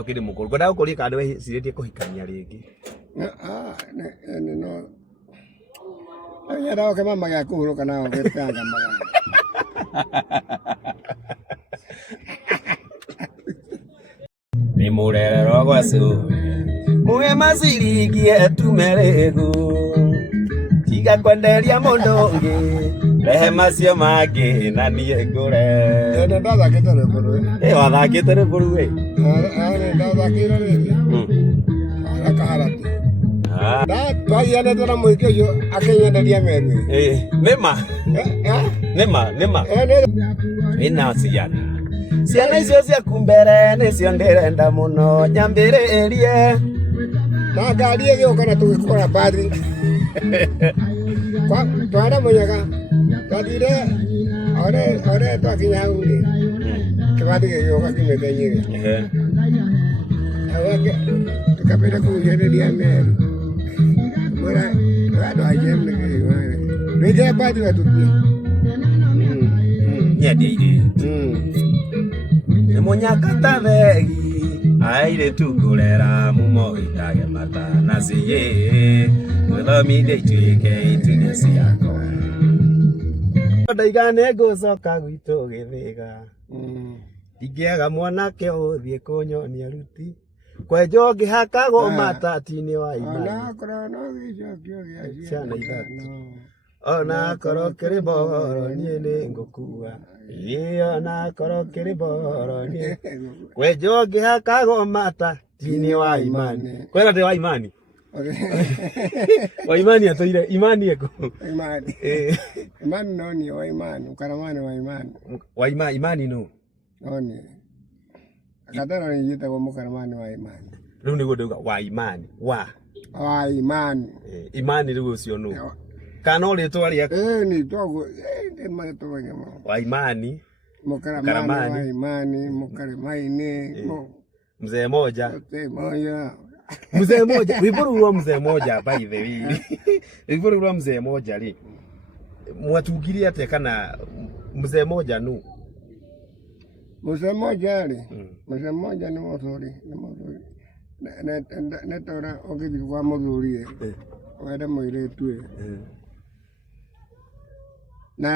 Ukiri mukuru kwenda gukuri kandu wiciritie kuhikania ringi no nyenda oke mama gya kuhuruka nao gitanga magana ni murerero gwacu muhe maciringi etumeregu tiga kwenderia mundu ungi rehe macio mangi na nie ngure ene ndathakite rwimbo wathakite rwimbo ruu ndathakire rĩngĩ akaharati twagianĩte na mũingĩ ũcio akĩnyenderia meru nĩma ĩna ciana icio ciaku mbere nĩcio ndĩrenda mũno nyambĩrĩrie na ngari ĩgĩũka na tũgĩkora mbathi twara mũnyaka twathire ore twakinya hau rĩ kĩbathi gĩgĩũka kiumĩte Nyĩrĩ tukapenda kuhudhuria meru bora watu hajemne rejea baadhi watu pia nyadiri munyaka tavegi aire tugurera mumo itage mata nasiye thomithia ituike itunye ciakwa ndaigane ngucoka gwitũ gĩthĩga ingĩaga mwanake ũthiĩ kũnyonia ruti kwenjo ngĩhakagwo matati-inĩ wa imani ciana ithatũ ona korwo kĩrĩ mboro niĩ nĩ ngũkua ona korwo kĩrĩ mboro niĩ kwenjo ngĩhakagwo matati-inĩ wa imani kwena ndĩ wa imani wa imani atũire imani eko imani noni wa imani ukaramani wa imani imani no noni akatara nijitagwo mukaramani wa imani riu niguo ndauga wa imani wa imani imani riu ucio no kana ritwa rĩaku ni togo maitwa nyama wa imani mukaramani wa imani mukaramaini mzee moja rwimbo rũu rwa mzee moja by the way rwimbo rũu rwa mzee moja rĩ mwatungire atĩa kana mzee moja nu mzee moja rĩ mzee moja nĩ mũthuri netora ũgĩthiĩ kwa mũthuri wende mũirĩtu na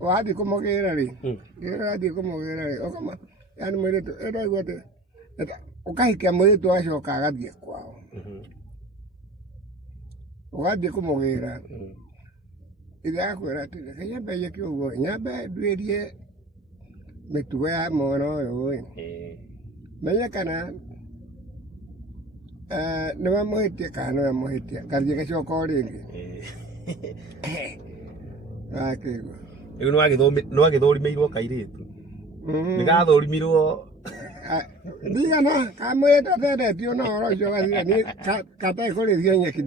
wathiĩ kũmũgĩra rĩ wathiĩ kũmũgĩra rĩ ũkama yani mũirĩtu ĩraigua atĩ ukahikia mũirĩtu wacoka agathiĩ kwao ugathiĩ kũmũgĩra ithe akwĩra atĩ nyambe njĩke ũguo nyambe nduĩrie mĩtugo ya mwana ũyũ menye kana nĩwe mũhĩtia kana nĩwe mũhĩtia gathiĩ gacoka o rĩngĩ akĩigua rĩu nĩwagĩthũrimĩirwo kairĩtu nĩgathũrimirwo ndigana kamwĩta tendetio na ũhoro ũcio gathira niĩ katarĩ kũrĩithio nyeki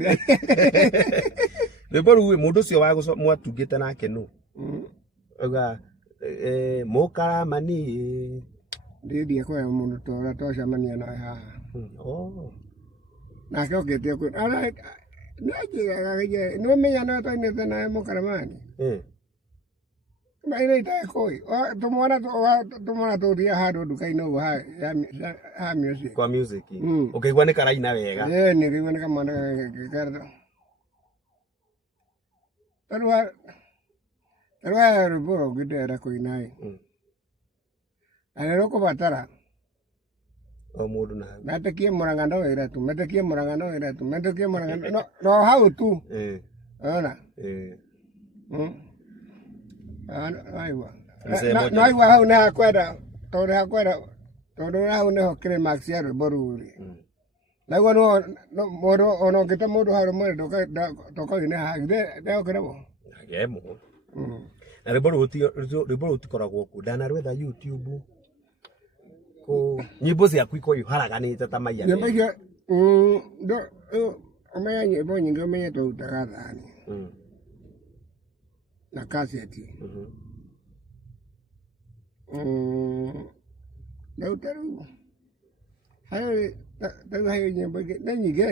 rwĩmbo rũu mũndũ ũcio mwatungĩte nake nũ auga mũkaramani ndĩthiĩ kwĩra mũndũ ta ũrĩa twacemania nawe haha nake okĩte kwĩra nĩanjĩraga nĩũmenya nĩwe twainĩte nawe mũkaramani maire itekũĩ tũmwana tũthiĩ handũ nduka-inĩ ũguo ha music kwa music ũkĩigua nĩ karaina wega nĩngĩigua nĩ kamwana gĩkereta tarĩu haya rwĩmbo rũngĩ ndĩrenda kũina na nĩrũkũbatara o mũndũ na metĩkie mũrang'ano wĩra tu metĩkie mũrang'ano wĩra tu metĩkie mũrang'ano no hau tu ona naigua hau nĩ hakwenda tondũ hau nĩho climax ya rwĩmbo rũu rĩ naguo mũndũ ona ũngĩte mũndũ hau rĩmwe tokoine haha ndegũkĩra mo agemo na rwĩmbo rũu rũtikoragwo kuo ndanarwetha YouTube nyĩmbo ciaku ikoragwo iharaganĩte ta maiya nyĩmbo icio ũmenya nyĩmbo nyingĩ ũmenyete ũrutaga thani na kaseti rĩu tarĩu harĩ nyĩmbo ingĩ nĩ nyingĩ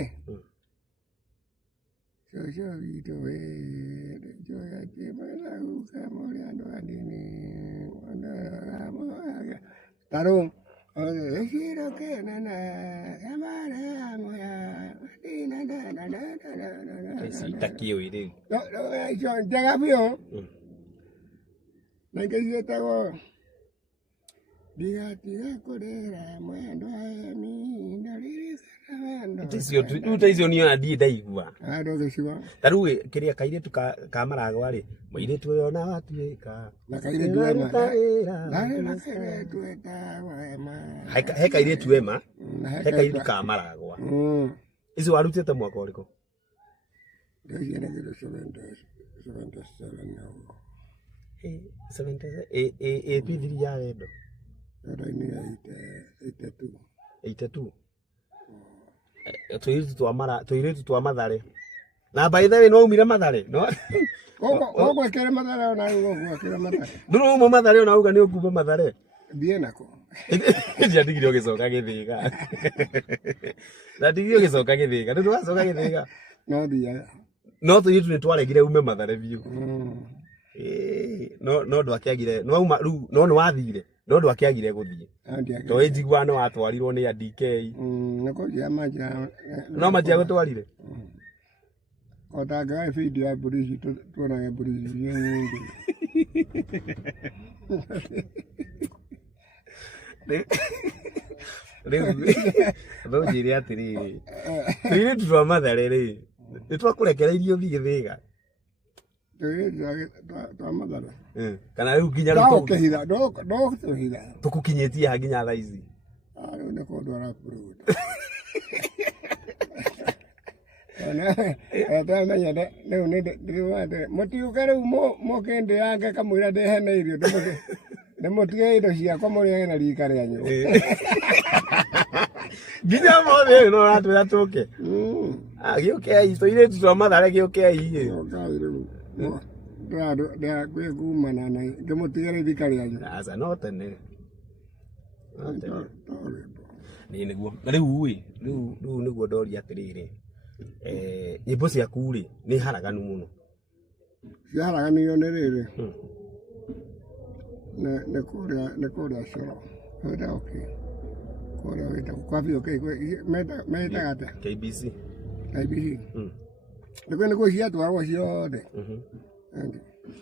cũcũ witũ wĩ njoya kĩmwana guka mũrĩa andũ anini tarĩu Quiero que nana, amara moya, Esi takio ire. no, llega vio. No hay que decir tego. Diga corera, muendo a mí, no le sarabando. Utaizio ni adi daigua. Ado que siwa. Taruwe kiria kaire tu kamara gwari. Muire tu yona watuika. La calle tu ema. Dale la calle tu ema. He kaire tu ema. He kaire tu kamara gwa. Izo warutete mwaka uriko. Yo tiene que los 77 now. 77 pidiri ya rendo. Ahora ni 82. 82. Tuiritu twa mathare. Na by the way no umire mathare, no? Ogo kere mathare na ugo kere mathare. Nduru mo mathare na uga ni ukuba mathare. Bien nako. Ya digiro gicoka githiga. Na digiro gicoka githiga. Ndu wacoka githiga. No dia. No tuiritu ni twaregire ume mathare biu. No ndo akiagire. No uma ru no ni wathire. No ndo akiagire guthie. To ejigwa no atwarirwo ni ya DK. Nako ya maja. No matia gutwarire. Otaga video ya polisi tuona ya polisi nyingi. Ndo njiri atiriri. Tiri twa mathare ri. Nitwakurekereirio thie thiga. Twa mathare. Kana riu nginya riu tukihitha ndo tuhitha. Tukukinyetie ha nginya thaa ici. Riu ni kundu arakurud. Tamenya riu ni mutiuke riu mukindi yange kamwira ndehene irio ndimutige indo ciakwa muriage na rika rianyu. Nginya mothe no ratwira tuke. Giukei tuiritu twa mathare giukei. Ndio kumana na ndimutige rika rianyu. Asa no tene. Ni niguo. Riu niguo ndoria atiriri. Nyimbo ciaku ri ni haraganu muno. Ciaharaganio ni riri. Ne kuria coro. Wenda okay. Kuria wenda kwa bio okay. Meta gata. KBC. KBC. Niko cia twarwo ciothe.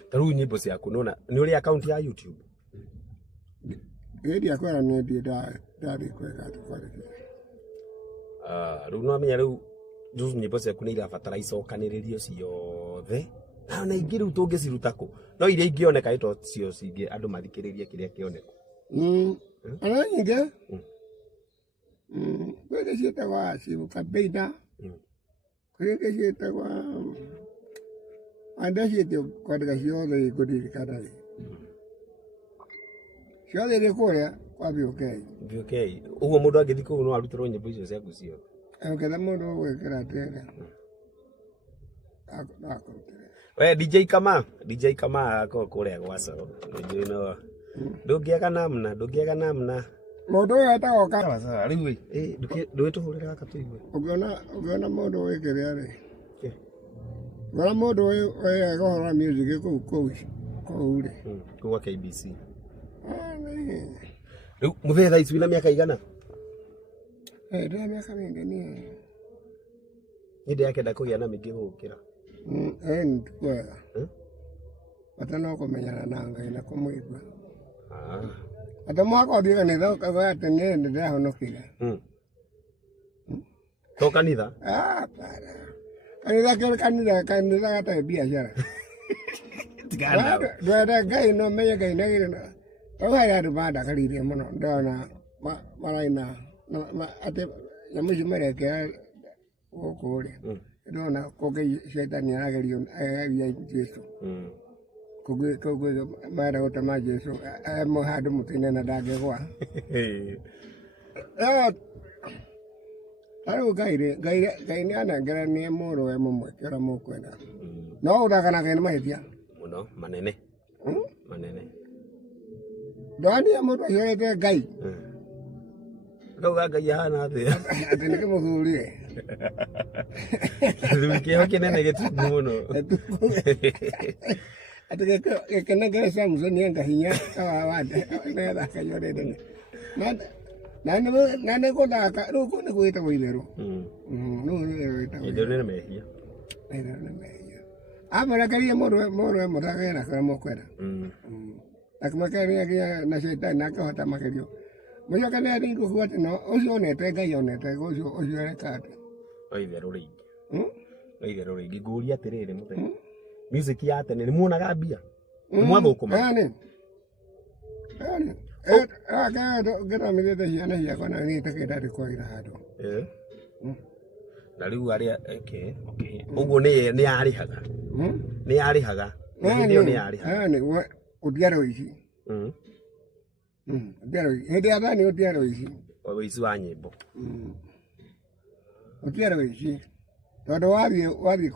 Taru nyimbo ciaku nona ni uri account ya YouTube. Edi akwara ni ndi ndari kwega tukwari. Riu no amenya riu Juzu nyimbo ciaku ni irabatara icokaniririo ciothe. Na ingi riu tungiciruta ku. No iria ingioneka ito cio cingi andu mathikiririe kiria kioneka. Ana nyinge. Kwege cieta wa cibu kabeida. Kwege cieta wa anda cieta kwandika ciothe kuririkana. Ciothe ri kuria kwa biokei. Biokei. Uguo mundu angithi ku no arutirwo nyimbo icio ciaku ciothe. Aunque mundu gwikira tena. We DJ Kama ako kuria gwaco. Ndio no. Ndungiaga namna. Mundu atagwo ka. Sawa riu nduituhurira akatuigwe. Ugiona mundu wikiria ri. Gora mundu we gohora music ku ri. Kwa KBC. Riu muthetha icu na miaka igana? Ndio miaka mingi ni. Inde yake ndakugia na mingi gukira. Nkwega. Ata no kumenyana na Ngai na kumwigua. Ata mwaka uthii kanitha ukaga ati ni ndihonokire. To kanitha? Para. Kanitha gata biashara. Tigana. Ndwenda Ngai no menye Ngai na gire. Oya andu mandakaririe muno ndona maraina ati nyamuci marekea guku ri ndona kuge shaitani aragerio Jesu kuge mara gutama Jesu handu mutine na ndangigwa aru Ngai ni anengerania mundu we mumwe kira mukwenda no uthakana Ngai ni mahitia muno manene. Ndani ya mundu aciarite Ngai. Ndauga Ngai hana atia. Ati niki muthurie. Riu kinene gituku muno. Ati gikene ngere Samson yenga hinya kawa wande. Nenda kayore ndene. nane ko thaka ru ko ni gwitagwo itherũ no gwitagwo itherũ nĩ mehia amũrekerie mũrũ mũthage na kana mũkwenda akĩmakeria na shetani nakahota makerio mũcoka nĩ aringo kuati no ũcio onete Ngai onete ũcio areka atĩ itherũ rĩingĩ ngũria atĩrĩrĩ mũthenya music ya tene nĩ muonaga mbia nĩ mwathũkũma ngĩthomithĩte ciana ciakwa na niĩ itakĩndarĩ kwaira handũ na rĩu arĩa ũguo nĩ yarĩhaga nĩ yarĩhaga nĩ yarĩhaga gũtiarĩ ũici hĩndĩ ya thani gũtiarĩ ũici ũici wa nyĩmbo gũtiarĩ ũici tondũ wathiĩ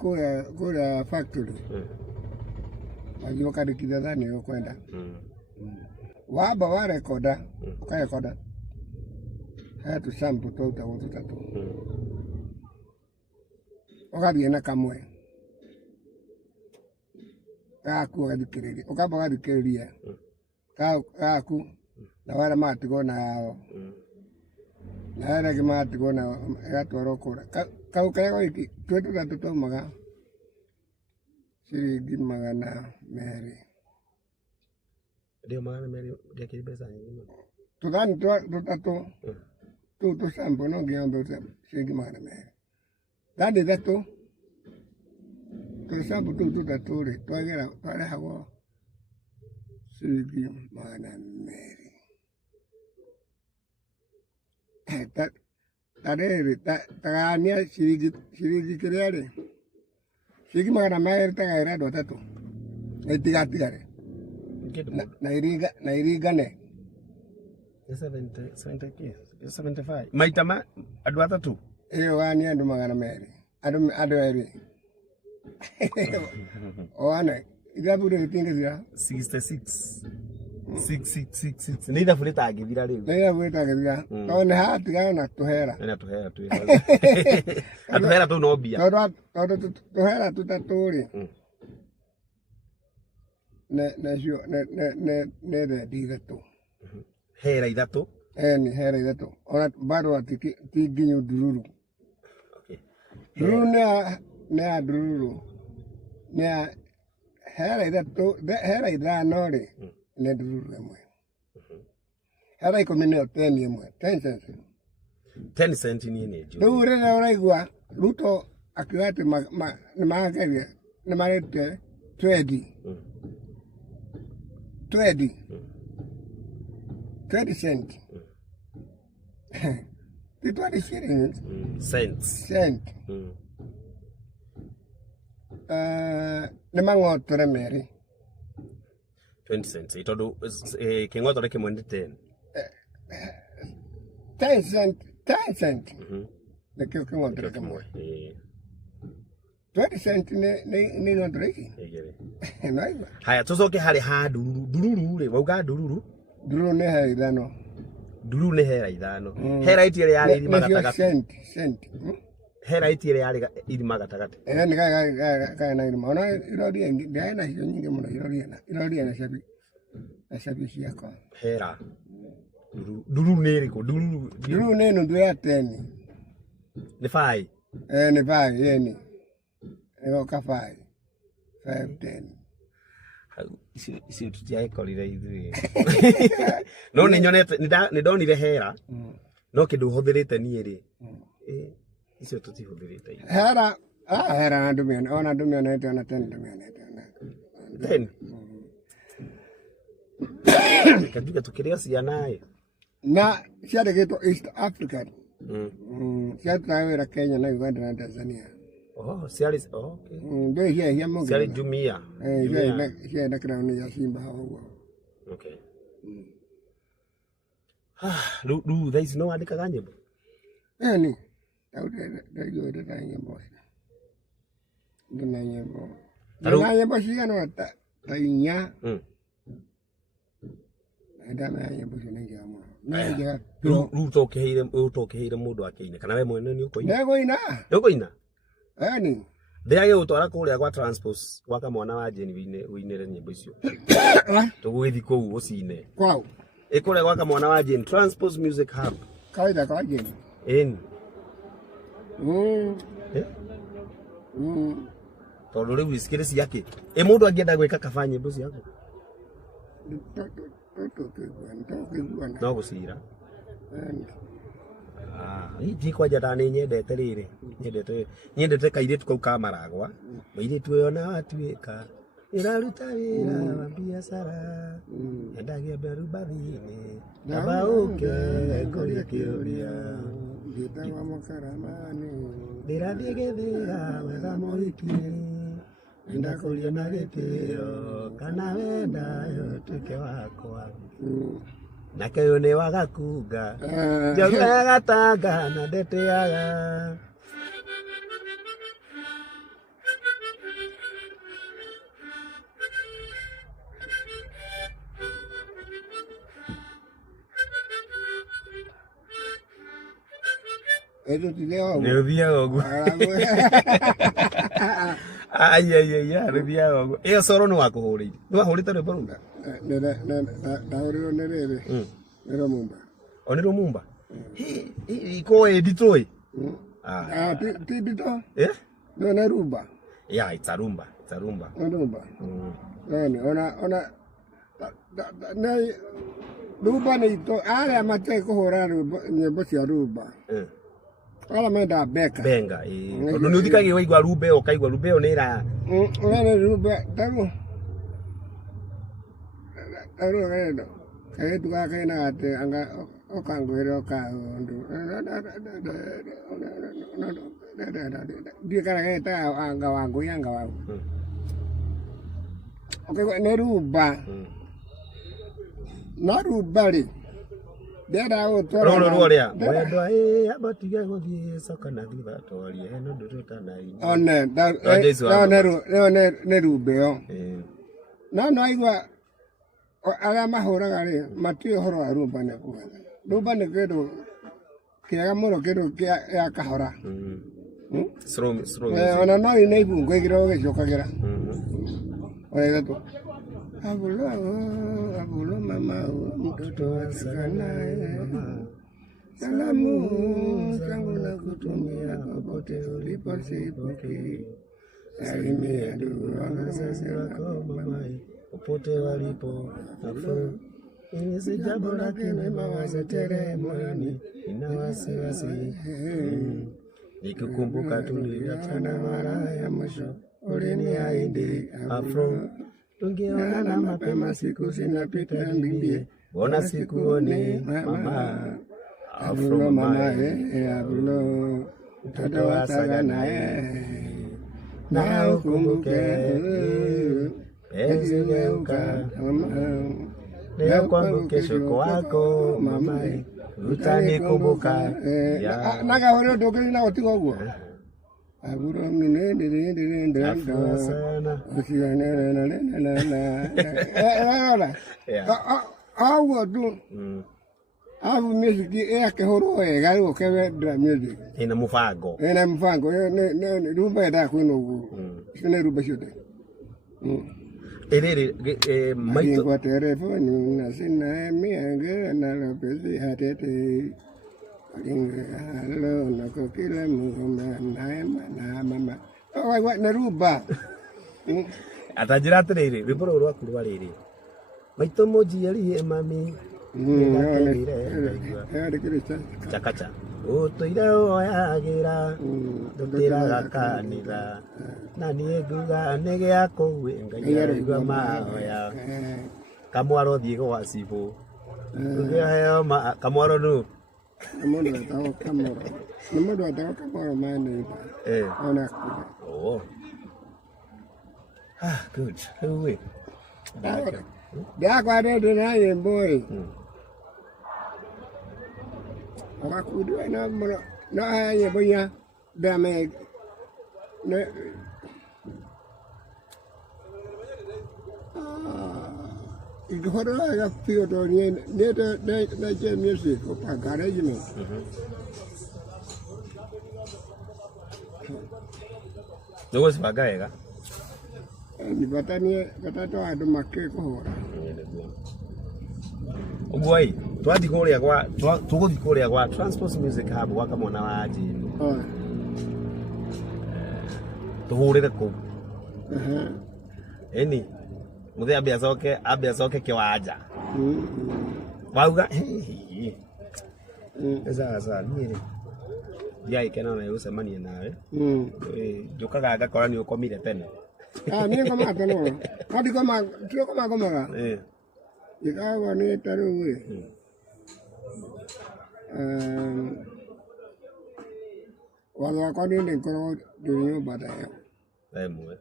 kũrĩa factory wathiĩ ũkandĩkithia thani ũkwenda wamba warekonda ũkarekonda he tũsample twautagwo tũtatũ ũgathiĩ na kamwe gaku ũgathikĩrĩria ũkamba ũgathikĩrĩria gaku na wara matigwo na yao na wara angĩ matigwo na ĩgatwarwo kũrĩa kau karĩa goiki twĩ tũtatũ twaumaga ciringi 200 ndio 200 gĩakĩrĩ mbeca nyingĩ tũthani tũtatũ tũu tũsample no nginya mbeca ciringi 200 thani ithatũ tũsample tũu tũtatũ rĩ twarehagwo ciringi 200 tarĩrĩ tagania ciringi kĩrĩa rĩ ciringi 200 tagaĩra andũ atatũ na itigatigare na iringane 75 maita ma andũ atatũ ĩyo gania andũ 200 andũ erĩ oana ithabu rĩ rĩtingĩthira 66 nĩ ithabu rĩtangĩthira rĩu nĩ ithabu rĩtangĩthira tondũ nĩ hatigana na tũhera tũhera tũu no mbia tondũ tũhera tũtatũ rĩ nacio nĩ thendi ithatũ hera ithatũ ni hera ithatũ ona bado ti nginyu ndururu ndururu nĩ ya ndururu nĩ ya hera ithatũ hera ithano rĩ nĩ ndururu ĩmwe hera ikũmi nĩyo 10 ĩmwe 10 cents 10 cent niĩ nĩ njũĩ rĩu rĩrĩa ũraigua Ruto akiuga atĩ nĩmageria nĩmarĩte 20 cent. The 20 shillings. Cents. The mangoto Mary. 20 cents. Itodo kingotore kimwe ndi 10 cent. 10 cent. The kingotore kimwe. 20 cent ni ngotore iki. Naiba. Haya tucoke hari ha ndururu ri wauga ndururu. Ndururu ni hera ithano. Ndururu ni hera ithano. Hera itiere yari irima gatagati. Cent. Hera itiere yari irima gatagati. Ni kana irima. Ona iroria ndaina hiyo nyingi muno iroria na shabi ciakwa. Hera. Ndururu ni riko ndururu ni nundu ya 10. Ni 5. Ni 5 yeni. Ego ka 5. 5 10. Ici tutiaĩkorire ithuĩ no nĩ nyonete nĩ ndonire hera no kĩndũ hũthĩrĩte niĩ rĩ icio tũtihũthĩrĩte hera hera na ndũmĩone ona ndũmĩonete ona 10 ndũmĩonete ona 10 kajuga tukĩrĩa ciana na ciandĩkĩtwo East African ciatũraga wĩra Kenya na Uganda na Tanzania. Oh, okay. Hiya mungu. Siali Jumia. Hiya na crown ya Simba hapo. Okay. Lu there is no andikaga nyimbo. Ni. Ndio nyimbo. Ndio nyimbo. Ndio nyimbo shigano tainya. Ndio nyimbo shinaga mwa. Lu tokeheire mundu akeine kana we mwene ni ukoina. Ndegoina. Ndegoina. Ani ndĩrage gũtwara kũrĩa kwa transpose gwaka mwana wa Jeni wĩinĩre nyĩmbo icio tũgũgĩthi kũu ũcine kwao ĩkũrĩa gwaka mwana wa Jeni Transpose Music Hub kawaida kwa jeni. Eni. Eh? Tondå rä u icikärä ciakä må ndå angä gwä ka kaba nyä mbå ciaku no gå cira ndikwanja nä nyendete rä rä nyendete kairä tu kau ka maragwa mairä tu ä yo na watuä ka ä raruta wä ra wa biacara endagia mberu mbathi-inä amba å ke ngoria kä å ria ndä rathiä gä thä ra wetha må hiki enda kå ria na gä tä o kana wenda yo tuä ke wakwa nake å nä wagakunga njogu ya gatanga na ndetä aga Eso te digo. Nä å thiaga å guo aiaiaia nä thiaga å guo ä yo coro nä wakå hå rä ire nä wahå rä te rwä mbo rå Ndauriro nä rä rä nä Rumumba. o nä rå mumba ikoä nditå ä Ti ndito no nä rumba ya itarumba nä rumba yani ona nä rumba nä ito arä a matä kå hå ra nyä mbo cia rumba ala menda beka benga tondå nä å thikagä waigua rumba ä yo kaigua rumba ä yo nä ra nä rumba taru rendo kaetu gaka na ate anga okangwira okaundu ndiye kana kaita anga wangu yanga wangu okay ne ruba na rubari ndera utwara roro ruoria mwendwa abatige guthie coka na thutha twarie no ndurutana ini one ne rubeo na no aigua arĩa mahũraga rĩ matiũĩ ũhoro wa rumba nĩ kuga rumba nĩ kĩndũ kĩega mũno kĩndũ gĩa kahora ona no ine ibungo igĩrwo gĩcokagĩra wega tu abulo mama mtoto wa Saganaye salamu zangu na kutumia popote ulipo sipokei salimia ndugu wazazi wako mamaye popote walipo nafuu ini si jambo lakini mawazo tele moyoni ina wasiwasi nikikumbuka tulivyoachana mara ya mwisho uliniahidi afro tungeonana mapema siku zinapita mbio mbona sikuoni mama afro mama afro mtoto wa Saganaye na ukumbuke ezigeuka leo kwangu kesho kwako mamae utanikumbuka naga horo dogeri na otigo uguo aguro mine ndende sana usiane awo du abu music yake horo wega ukewe drum music ina mufango ne rumba da kwino uguo ne rumba shote maito kwa telefoni na sina mianga na lopezi hatete halo na kokila mugoma na mama wa na ruba atanjira atiriri rwimbo ruru rwaku rwariri maito mojieri mami chakacha utoire woyagira ndutiraga kanitha na niĩ nguga nĩ gĩakũ Ngai araigua mahoya kamwaro thiĩ gwa cibũ ngĩheo kamwaro nũ mũndũ wetagwo kamwaro manĩba ona good rĩu wĩ ndakwarĩndĩ na nyĩmbo-ĩ agakundua na mũno no haya nyĩmbo iria ndame ingĩhoro wega biũ tondũ niĩ nĩndendagia music gũbanga arrangement nĩgũcibanga wega bata twa andũ makĩkũhũra Ugoi, twathi kuria gwa tuguthi kuria gwa Transport Music Hub gwaka mwana wa Njini. Tuhurire ku. Eni muthia ambia coke kiwanja. Wauga sasa niĩ ndiaikena na gũcemania nawe. Njukaga ngakora nĩ ũkomire tene. Niĩ ngomaga tene mũno. No ndikomaga. Ikawa nĩ ta rĩu watho wakwa nĩ ndĩkoragwo ndĩ nyũmba ta ĩyo. Ĩmwe.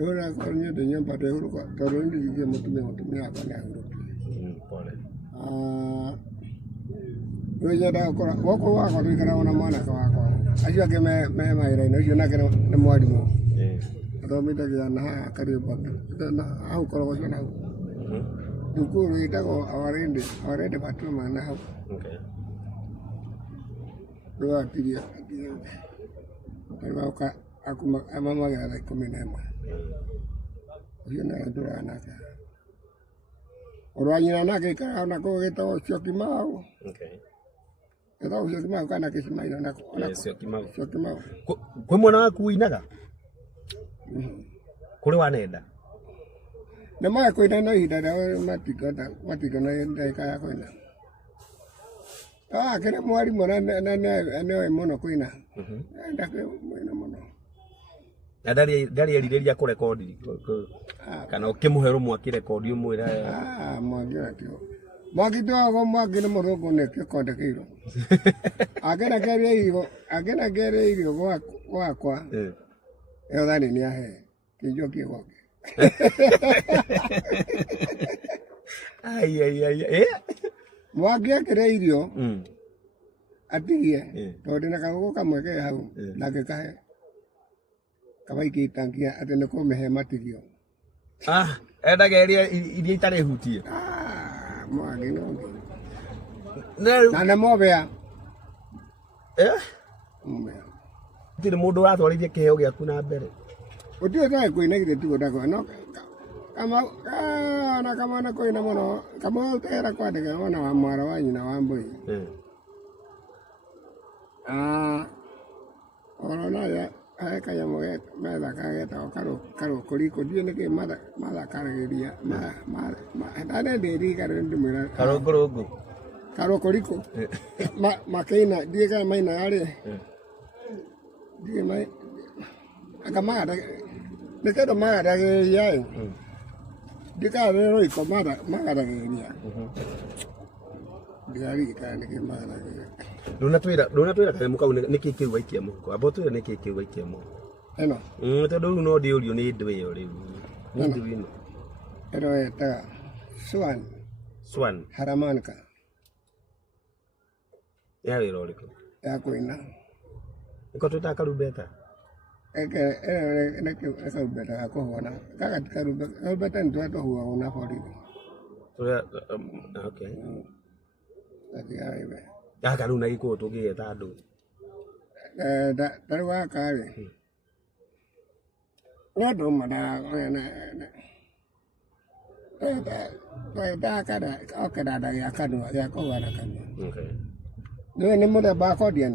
Ora kwa nyũmba nyũmba ta ĩyo tondũ nĩndigirie mũtumia wakwa nĩ ahurũkire. Pole. Rĩu nyendaga gũkora gũkũ wakwa tũikaraga na mwanake wakwa. Acio angĩ me mawĩra-inĩ ũcio nake nĩ mwarimũ. Athomithagia na haha Karĩũmba hau koragwo cio nau. Thukuru ĩtagwo Awalende Patrolman na hau. Rĩu akiria agĩũka amamagĩra thaa 11. Ũcio nĩwe ndũraga nake. Ũrwanyina nake ikaraga nakũu gĩtagwo Syokimau. Gĩtagwo Syokimau kana Kĩcimaina nako. Syokimau. Kwĩ mwana waku wĩinaga? Kũrĩ wanenda? Nĩmoĩ kũina no ihinda rĩao matikona ndagĩka ya kũina. Akĩrĩ mwarimũ na nĩoĩ mũno kũina. Ndakĩmũina mũno. Na ndarĩerirĩria kũrekondi kana ũkĩmũhe rũmwe akĩrekondi ũmwĩra Mwangi atio. Mwangi ndogo Mwangi nĩ mũthũngũ nĩkĩo kondekeirwo. Angĩrekeire irio gwakwa. Eo thani nĩ ahe. Kĩnjokie gwake. Mwangi akĩrĩa irio atigie tondũ ndĩna kagũkũ kamwe ke hau na ngĩkahe kabaikĩtangia atĩ nĩ kũmĩhe matigio. Endaga iria itarĩ hutie. Mwangi no na nĩ mobea. Gũtirĩ mũndũ ũratwarithia kĩheo gĩaku na mbere. Gũtirĩ twaĩ kũinagire tu gũdakwa no kama na kũina mũno kama ũtera kwandĩka wona wa mwara wa nyina wa mbũi. Oro nayo kanyamũ methaka getagwo karũkũriko ndiũĩ nĩkĩ mathakaragĩria ndanenderia ndĩmwĩra karũkũriko makĩina ndiũĩ kana mainaga rĩ ndiũĩ anga nĩ kĩndũ magaragĩrĩria ndikaga iko magaragĩrĩria ndiarikana nĩkĩ magaragĩrĩria. Ndũnatwĩra kanyamũ kau nĩkĩ kĩu gaikia mũhuko amba ũtwĩre nĩkĩ kĩu gaikia mũhuko ĩno tondũ rĩu no ndĩũrio nĩ ndũ ĩyo rĩu ĩno ĩtaga Swan Haramanka ya wĩra ũrĩkũ ya kũina nĩko twĩtaga karumbeta. Karumbeta ga kũhũra gaka ti karumbeta nĩ tũrĩa tũhuhagwo na borithi. Gaka rĩu na gĩkũyũ tũngĩgeta andũ ta rĩu gaka rĩ no ndũma kĩnanda gĩa kanua gĩa kũhuha na kanua. Nĩ mũthemba wa accordion.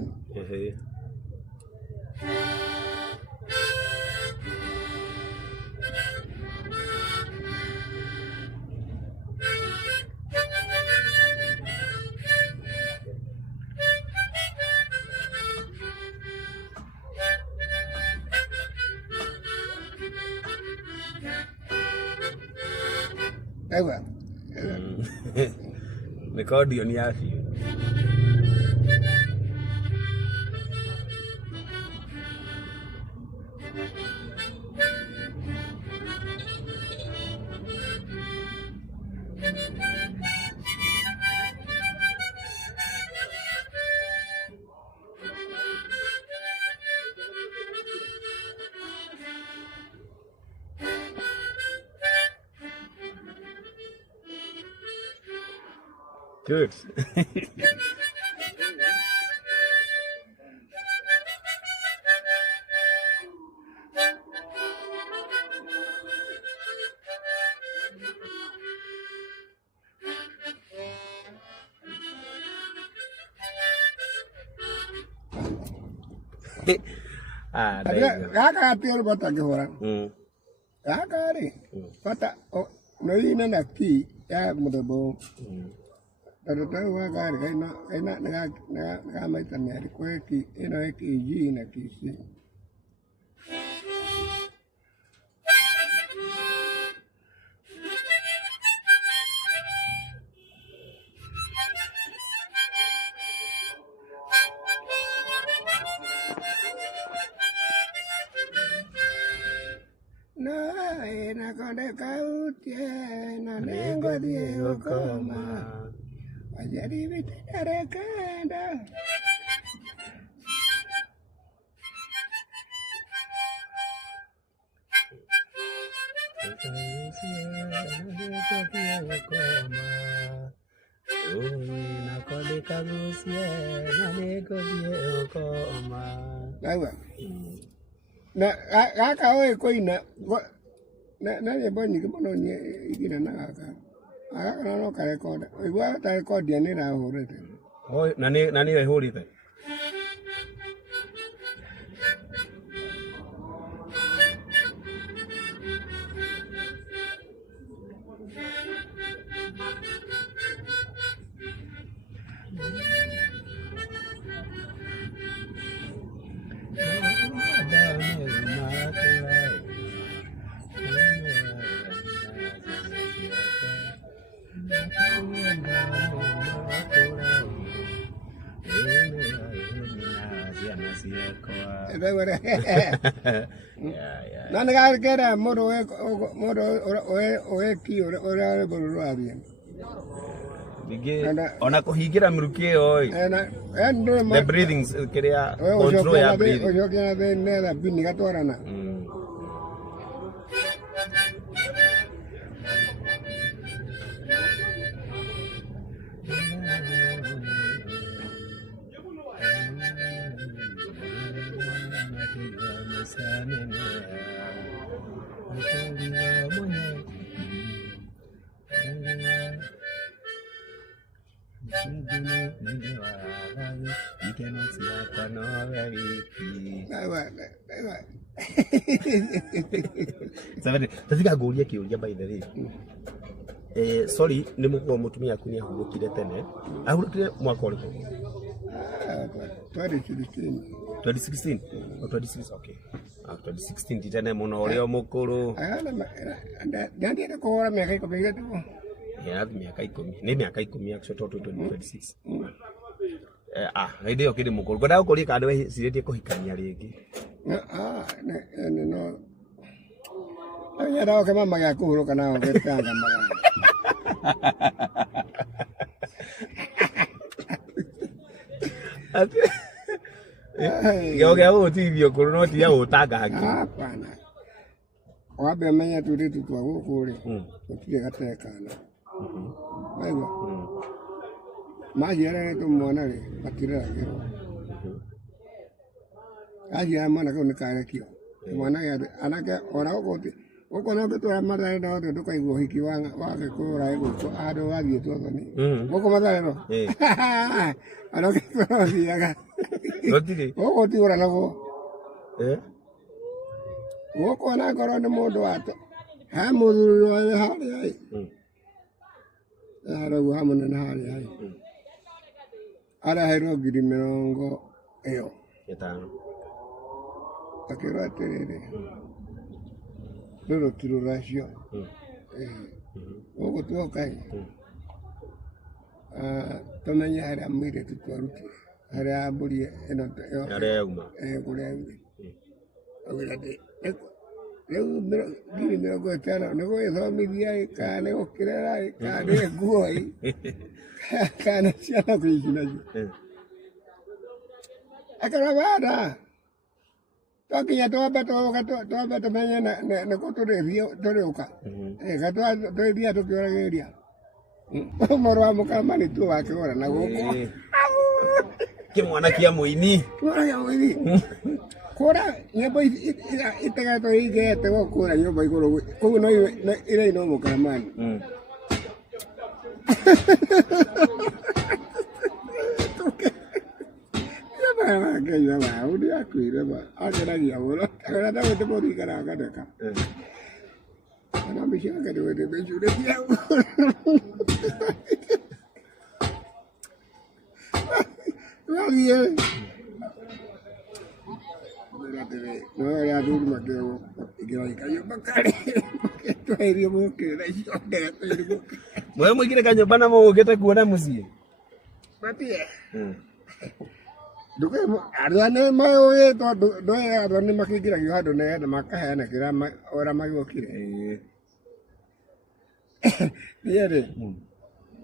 Ewa. Accordion ya biũ. Good. Gaka atĩrĩ bata ngĩhũra. Gaka rĩ bata no ina na ki ya mũthemba ũyũ. Tondũ ta rĩu gaka rĩ kaina maita merĩ kwĩ ki ĩno ki G na ki C. Na konde kautie na lengo dio koma wajari vitare kanda na konde kautie na lengo dio koma na gaka oĩ kũina na nyĩmbo nyingĩ mũno niĩ igire na gaka gaka no karekonda ũigua ta rekondia nĩ ĩrahũrĩte na nĩ ĩhũrĩte na nĩgakĩra mũndũ oĩ ki ũrĩa ũrĩ bũrũri wa thĩ ningĩ ona kũhingĩra mĩrukĩ ĩyo the breathing kĩrĩa control ya breathing ũcokia thĩ nĩgetha bini gatwarana Tatiga ngũria kĩũria by the way. Sorry nĩ mũkũrwo mũtumia aku nĩ ahurũkire tene. Ahurũkire mwaka ũrĩkũ? 2016 or 2016 okay. 2016 titene mũno ũrĩa mũkũrũ. Ndiandiete kũhũra mĩaka ikũmi na ithatũ. Mĩaka ikũmi. Nĩ mĩaka ikũmi actually 2026. Hĩndĩ ĩyo kĩrĩ mũkũrũ. Ngwenda gũkũria kana wĩcirĩtie kũhikania rĩngĩ. No. Nyenda oke mama gĩa kũhurũka na ogĩtanga magana. Gĩa gũgũtithio kũrũ no ti ya gũtanga haki. Hapana. Wambe menye tũirĩtu twa gũkũ rĩ gũtirĩ gatekana. Waigua maciarĩte tũmwana rĩ matireragĩrwo. Aciara mwana kau nĩ karekio. Mwana anake ona gũkũ no ngĩtwara Mathare na othe ndũkaigua ũhiki wa Gĩkũyũ gũkũ andũ wathiĩ tuothoni. Gũkũ Mathare no ona ngĩtwara ũthiaga gũkũ ũtigũra naguo. Gũkũ ona ngorwo nĩ mũndũ wato he mũthuri wothe harĩa harĩa ha mũnene harĩa araheirwo 50,000 ĩyo akĩrwo atĩrĩrĩ rũrũ ti rũracio gũkũ tuoka tũmenye harĩa mũirĩtu twarutire harĩa mbũri ĩno harĩa yauma kũrĩa yaumire augĩra atĩ rĩu 50,000 nĩ gũgĩthomithia kana nĩ gũkĩrera kana nĩ nguo kana ciana kũici nacio akarora bada twakinya twambe tũmenye nĩkũ tũrĩũka tũrĩthia tũkĩoragĩria mũrũ wa mũkaramani tu wakĩgũra na gũkũ kĩmwana kĩa mũini kũra nyĩmbo itegetwo igete gũkũra nyũmba igũrũ kũguo no ĩrĩ no mũkaramani Kenya wao ndiakwire te bori kara ka ka ana mi sha ka de be ju de ya Nadie. No, ya duro me quedo. Que hay cayó para acá. Esto es Dios mío que da yo de Wewe mwingine kanyobana mugete kuona musie. Papi. Duke arane mayo ye to do ya arane makikira yo hado ne ya maka na kira ora mayo kire. Yere.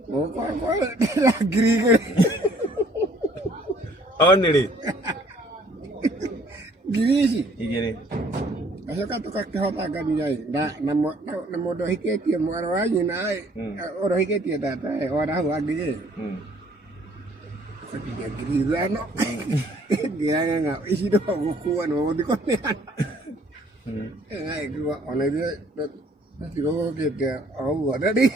Mo ko la grige. Onere. Girisi. Igere. Ayo ka to ka ke hota gani ai. Na mo do hiketi mo aro ai na ai. Oro hiketi da ta ora ho agi. Tapi dia gila no. Dia nga isi do ko ko no di ko ne. Ngai ko ona dia ti ko ke dia au ada di.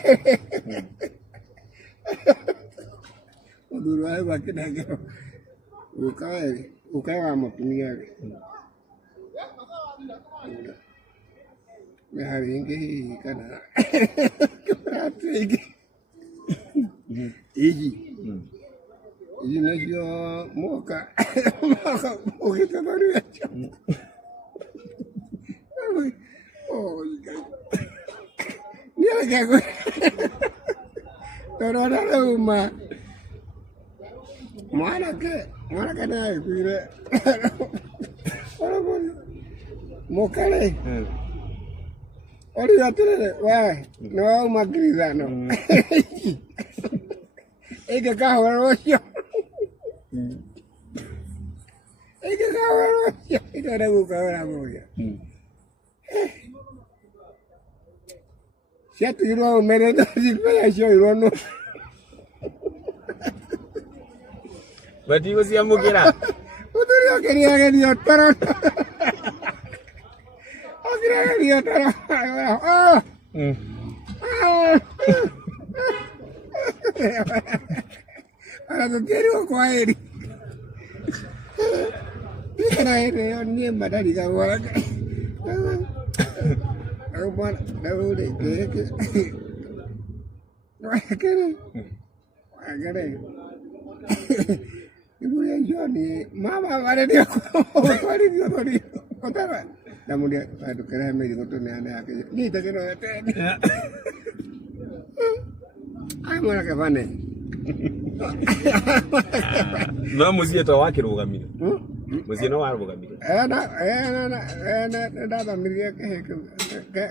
Dulu ai ba ke na ke. Ukai wa motumia. Me hari ini kana. Iji. Iji nasio moka. Moka ta baru ya. Oh, ni lagi aku. Torora rumah. Mana ka na kuire. Ora bon. Moka le. Ori atire wa no magriza no. Ege ka horo yo. Ege ka horo yo. Ege ra buka ora moya. Siatu iro mere no si pa yo iro no. Berarti masih yang mukira. Betul ya kira dia terus. Kira dia terus. Ada kiri ko ai. Kira ini ni mbada di kawan. Aku buat dah deh ke. Wah kira. Wah kira. Ibu yang Johnny, mama ada dia, ada dia tadi, kota apa? Namun dia, aduh kira mesti kota ni aneh aja. Ni tak kena ada. Ay mana ke mana? No musie to wakiro bugamire. Musie no waro bugamire. Dah mirip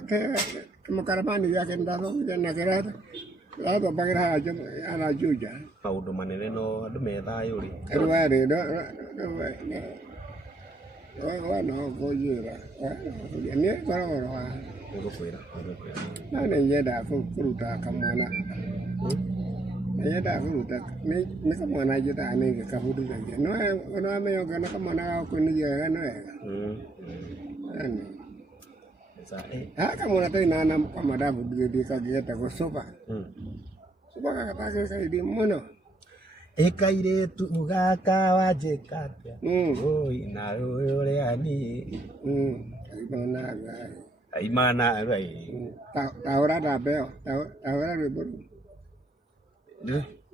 ke mukaramani ya ke dah nak kira. Lado bagira ana juja. Paudo manene no andu metha yuri. Erware do no ko yira. Ni kora ora. Ngo kwira. Na ne yeda ko kuruta kamana. Yeda kuruta ni kamana jeta ne ka hudu ga. No me yo kana kamana ko ni ya no. Ani. Kamu nanti nanam kamada di kagiatan ko soba. Soba kakak saya di mana? Ekaire tu ugaka wajekatya. Oi na ore ani. Imana rai. Taura da beo. Taura ribut.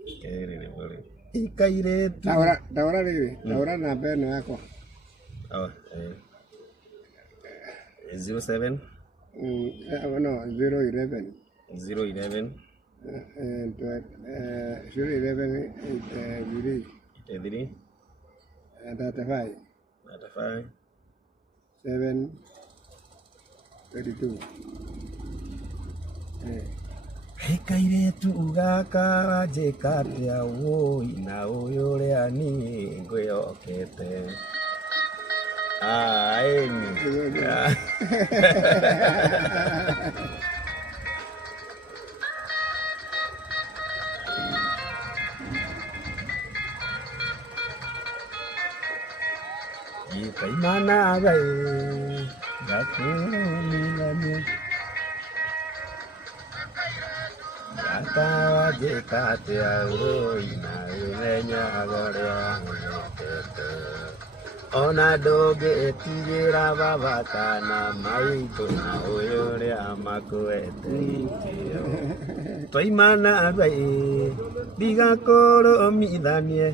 Kere ne boleh. Ekaire tu. Taura ribi. Taura na beo ne ako. Oh. 07 no 011 011 83 35 7 32 Hekaire tu ugaka jekatya woi na oyore ani ngoyokete ini. Jika mana baik, aku milani. Kata jika tiada ina ilenya agak yang ona ndũngĩtigĩra baba kana maitũ na ũyũ ũrĩa makwete itĩo twaimana andũ ndigakũrũmithanie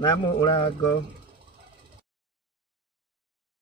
na mũrango